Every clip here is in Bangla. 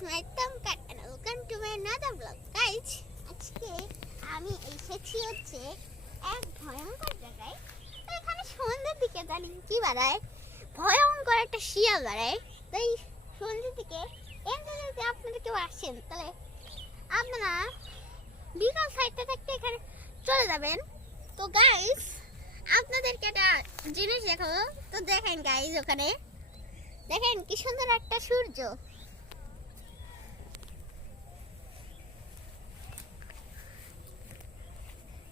my Tomcat and welcome to my another vlog. Guys, আজকে আমি এসেছি হচ্ছে এক ভয়ঙ্কর জায়গায়। তো এখানে সন্ধ্যের দিকে জানি কি বাড়ায়, ভয়ঙ্কর একটা শিয়াল বাড়ায়। তাই সন্ধ্যের দিকে যদি আপনারা কেউ আসেন তাহলে আপনারা বিকাল সাইডটা থাকতে এখানে চলে যাবেন। তো গাইস আপনাদেরকে একটা জিনিস দেখাবো। তো দেখেন গাইস, ওখানে দেখেন কি সুন্দর একটা সূর্য।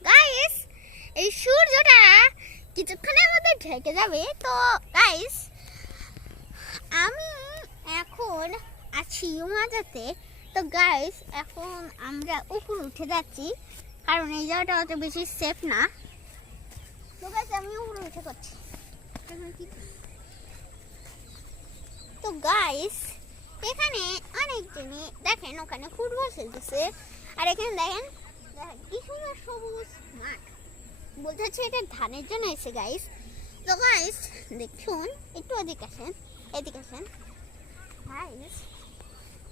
গাইস এই সূর্যটা কিছুক্ষণের মধ্যে ঢেকে যাবে। তো গাইস আমি এখন আছি মাঝাতে। তো গাইস এখন আমরা উপরে উঠে যাচ্ছি, কারণ এই জায়গাটা অত বেশি সেফ না। তো গাইস আমি উপরে উঠে করছি। তো গাইস এখানে অনেকজনই দেখেন ওখানে ফুটবল খেলতেছে, আর এখানে দেখেন কি সুন্দর সবুজ মাঠ। বলতে হচ্ছে এটা ধানের জন্য এসে গাইস। তো গাইস দেখুন, একটু এদিকে আসেন, এদিকে আসেন গাইস।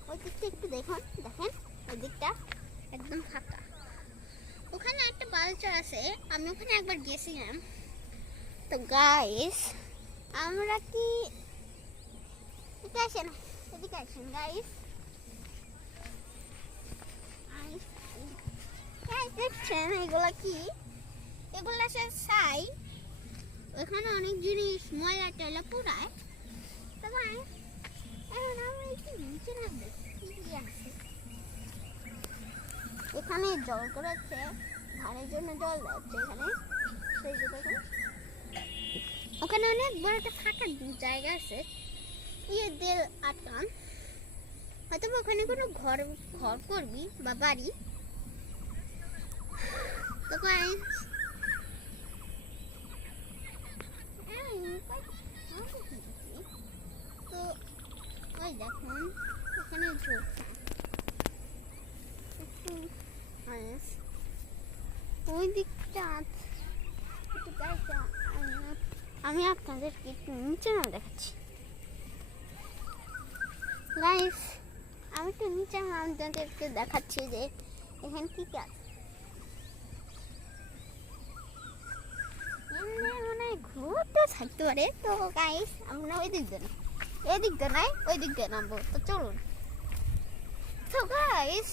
ওই দিকটা একটু দেখুন, দেখেন ওই দিকটা একদম ফাঁকা। ওখানে একটা বালচর আছে, আমি ওখানে একবার গেছিলাম। তো গাইস আমরা কি এদিকে আসেন, এদিকে আসেন গাইস। দেখছেন এগুলা কি? এগুলা সে ছাই। ওখানে অনেক জিনিস ময়লা টয়লা পুরায়। তো গাইস এখন আমরা একটু নিচে নামবো, কি আছে এখানে জল করেছে, ধানের জন্য জল যাচ্ছে এখানে। সেই যে দেখুন ওখানে অনেক বড় একটা ফাঁকা জায়গা আছে, ইয়ে দিয়ে আটকান। হয়তো ওখানে কোনো ঘর করবি বা বাড়ি। তো গাইস তো ওই দেখুন এখানে ঝোপটা ওই দিকটা আমি আপনাদেরকে একটু নিচে নাম দেখাচ্ছি গাইস। আমি একটু নিচে আপনাদেরকে দেখাচ্ছি যে এখানে কি কি আছে। মানে ঘুরতে থাকতে পারে। তো গাইস আমরা ওই দিক দিয়ে এদিক দিয়ে নাই ওই দিক দিয়ে নামবো। তো চলুন। তো গাইস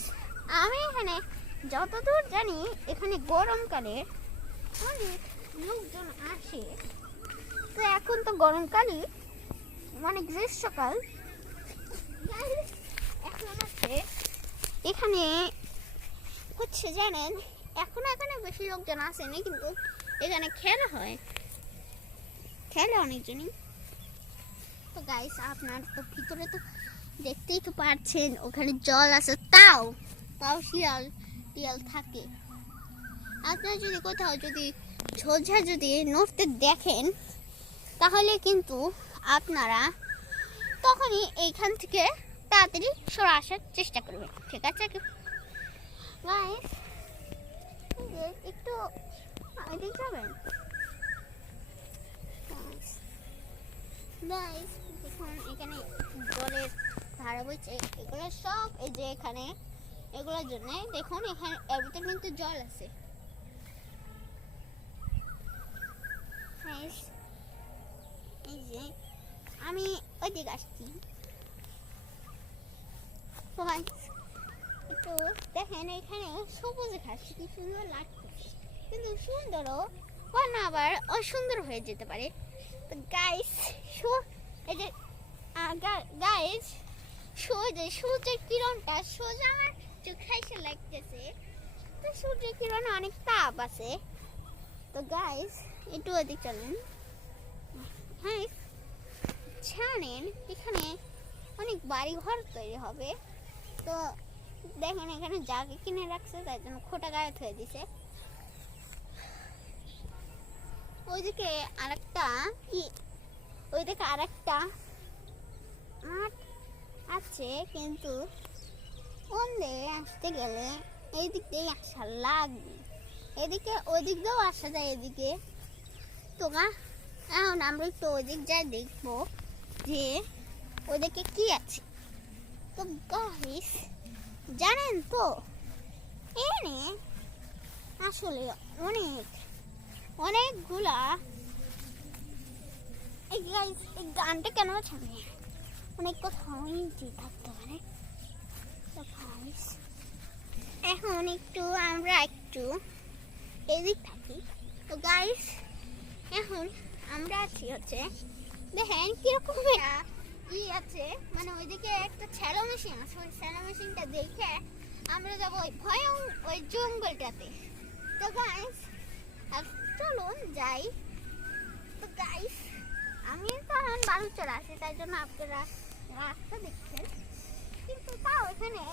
আমি এখানে যতদূর জানি এখানে গরমকালে অনেক লোকজন আসে। তো এখন তো গরমকালই, মানে গ্রীষ্মকাল। এখন আছে এখানে হচ্ছে জানেন, এখন এখানে বেশি লোকজন আসেনি, কিন্তু এখানে খেলা হয়, খেলে অনেকজনই। তো গাইস আপনার তো ভিতরে তো দেখতেই তো পাচ্ছেন ওখানে জল আছে, তাও শিয়াল টিয়াল থাকে। আপনারা যদি কোথাও যদি ঝোঝা যদি নড়তে দেখেন তাহলে কিন্তু আপনারা তখনই এইখান থেকে তাড়াতাড়ি সরে আসার চেষ্টা করবেন, ঠিক আছে গাইস? একটু এদিকে যাবেন গাইস। দেখুন এখানে জলের ধারা বইছে, এগুলো সব এই যে এখানে এগুলোর জন্য। দেখুন এখানে এর ভিতরে কিন্তু জল আছে। এই যে আমি ওইদিকে আসছি। তো দেখেন এখানে সবুজ ঘাস কি সুন্দর লাগছে, কিন্তু সুন্দরও না আবার অসুন্দর হয়ে যেতে পারে। তো গাইস এই যে গাইস সূর্যের কিরণটা সোজা আমার চোখে এসে লাগতেছে। তো সূর্যের কিরণে অনেক তাপ আছে। তো গাইস একটু ওদিক চলেন। হ্যাঁ জানেন এখানে অনেক বাড়ি ঘর তৈরি হবে। তো দেখেন এখানে জায়গা কিনে রাখছে, তাই জন্য খোটা গায়ে থয়ে দিছে। ওইদিকে আরেকটা মাঠ আছে, কিন্তু কোন দিকে আসতে গেলে এই দিক দিয়ে আসা লাগবে। এদিকে ওই দিক দিয়েও আসা যায় এদিকে। তো এখন আমরা একটু ওই দিক যাই, দেখবো যে ওদিকে কি আছে। তো তো গাইস জানেন তো এনে আসলে অনেকগুলা এই গাইস এই গানটা কেন ছাড়ে অনেক কোথাও ইঞ্চি থাকতে পারে। তো গাইস এখন আমরা একটু এদিক থাকি। তো গাইস এখন আমরা আছি হচ্ছে দেখেন কিরকম আছে, মানে ওইদিকে একটা স্যালো মেশিন আছে, ওই স্যালো মেশিনটা দেখে আমরা যাবো ওই জঙ্গলটাতে। তো গাইস চলুন যাই। তো গাইস আমি তো এখন বালুচরা আছি, তাই জন্য আপনারা রাস্তা দেখছেন, কিন্তু তাও এখানে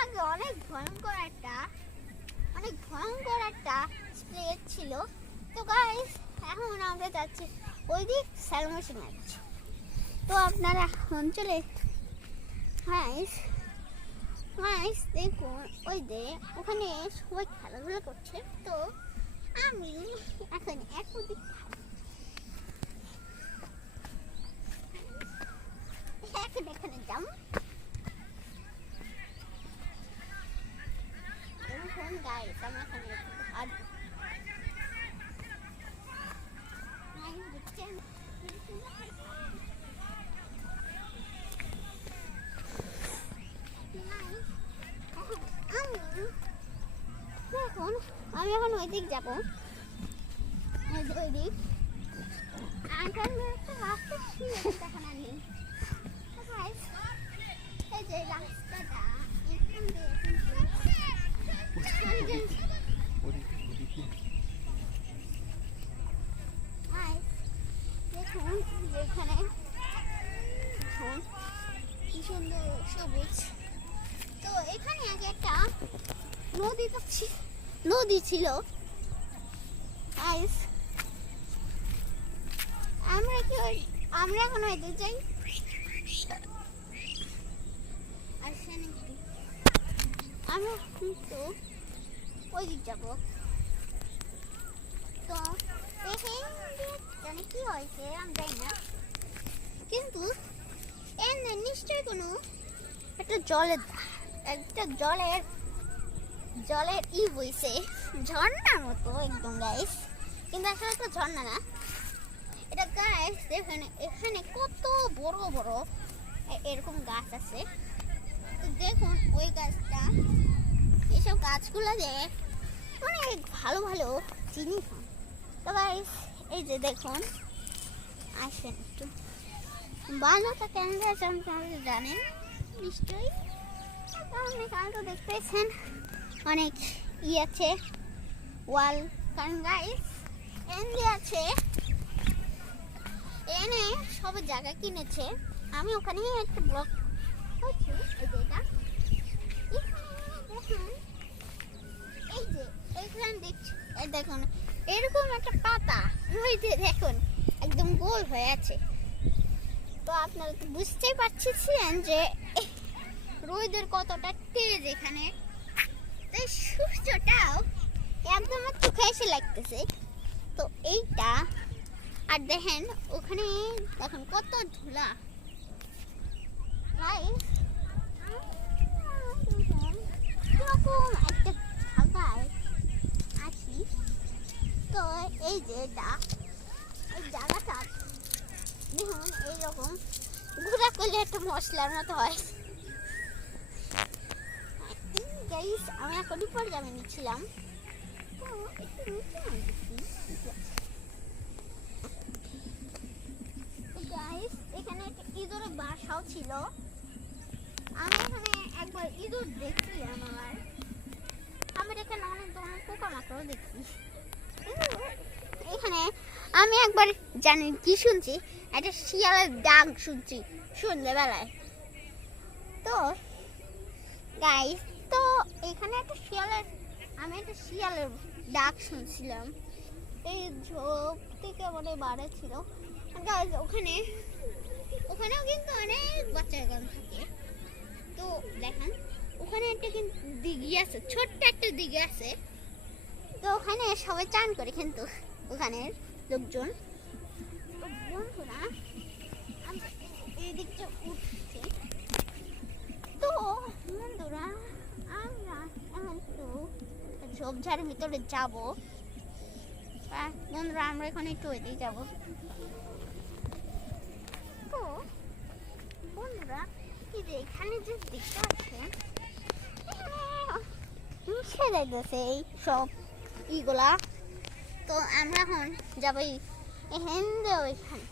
আগে অনেক ভয়ঙ্কর একটা স্প্লেস ছিল। তো গাইস এখন আমরা যাচ্ছি ওই দিক স্যালো মেশিন আছে। তো আপনারা অঞ্চলে দেখুন ওই যে ওখানে সবাই খেলাধুলা করছে। তো আমি এখন একদিক এখানে যাম। গাইস আমি এখানে আমি এখন ওই দিক যাবো, ওই দিক এখন একটা রাস্তা দেখানো নেই। এই যে রাস্তাটা এখান দিয়ে দেখুন এখানে কি সুন্দর সবুজ। তো এখানে আগে একটা নদী ছিল। আমরা এখন হয়তো যাই আমরা কিন্তু ওই দিক যাবো। তো কি হয়েছে আমি জানি না, কিন্তু নিশ্চয়ই কোনো একটা জলের বইছে ঝর্ণার মতো একদম গাইস, কিন্তু আসলে তো ঝর্ণা না এটা গাইস। দেখেন এখানে কত বড় বড় এরকম গাছ আছে। তো দেখুন ওই গাছটা, এইসব গাছগুলো যে অনেক ভালো ভালো জিনিস হয়। তো গাইস এই যে দেখুন আসেন একটু বাংলাটা কেন আছে আপনারা জানেন নিশ্চয়ই, কারণ এখানে তো দেখতেছেন অনেক আছে ওয়াল। কারণ গাইস আছে এনে সব জায়গা কিনেছে। আমি ওখানে একটা ব্লগ হচ্ছে এই যে এখানে দেখছি দেখুন এরকম একটা পাতা ওই যে দেখুন একদম গোল হয়ে আছে। তো আপনারা তো বুঝতেই পারছিলেন যে রোদের কতটা তেজ এখানে, তাই সূর্যটাও একদম চোখে এসে লাগতেছে। তো এইটা আর দেখেন ওখানে দেখুন কত ধুলা। কিরকম একটা জায়গায় আছি। তো এই যে এই জায়গাটা দেখুন এইরকম ঘোরা করলে একটা মশলার মতো হয়। আমি এখন পরে যাবে নিচ্ছিলাম। তো একটু নিচে এখানে একটা ইঁদুরের বাসাও ছিল। আমি এখানে একবার ইঁদুর দেখছিলাম, আমার এখানে অনেক ধরনের পোকামাকড় দেখছি। এখানে আমি একবার জানি কি শুনছি, একটা শিয়ালের ডাক শুনছি সন্ধ্যেবেলায়। তো গাইস তো এখানে আমি একটা শিয়ালের ডাক শুনছিলাম, এই ঝোপ থেকে মানে বাড়ে ছিল। ওখানেও কিন্তু অনেক বাচ্চার গান থাকে। তো দেখেন ওখানে একটা কিন্তু দিঘি আছে, ছোট্ট একটা দিঘি আছে। তো ওখানে সবাই চান করে কিন্তু ওখানের লোকজন। তো বন্ধুরা আমরা এই দিকটা উঠছি। তো ঝোপঝাড়ের ভিতরে যাব। বন্ধুরা আমরা এখন একটু ওইদিকে যাব। তো বন্ধুরা এই যে এখানে যে দেখতে পাচ্ছেন মিশে যাইতেছে এই সব ইগুলা। তো আমরা এখন যাবো এখান দিয়ে ওইখানে।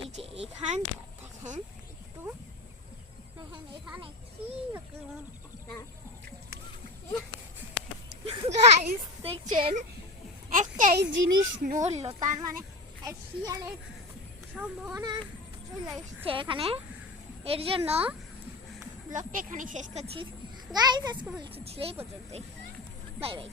এই যে এখানটা দেখেন একটু, দেখেন এখানে কি রকম একটা গাইস দেখছেন একটাই জিনিস নড়লো, তার মানে শিয়ালের সম্ভাবনা চলে এসছে এখানে। এর জন্য ব্লগটা এখানে শেষ করছি গাইস। আজকে বলছি ছিল এই পর্যন্তই। Bye bye.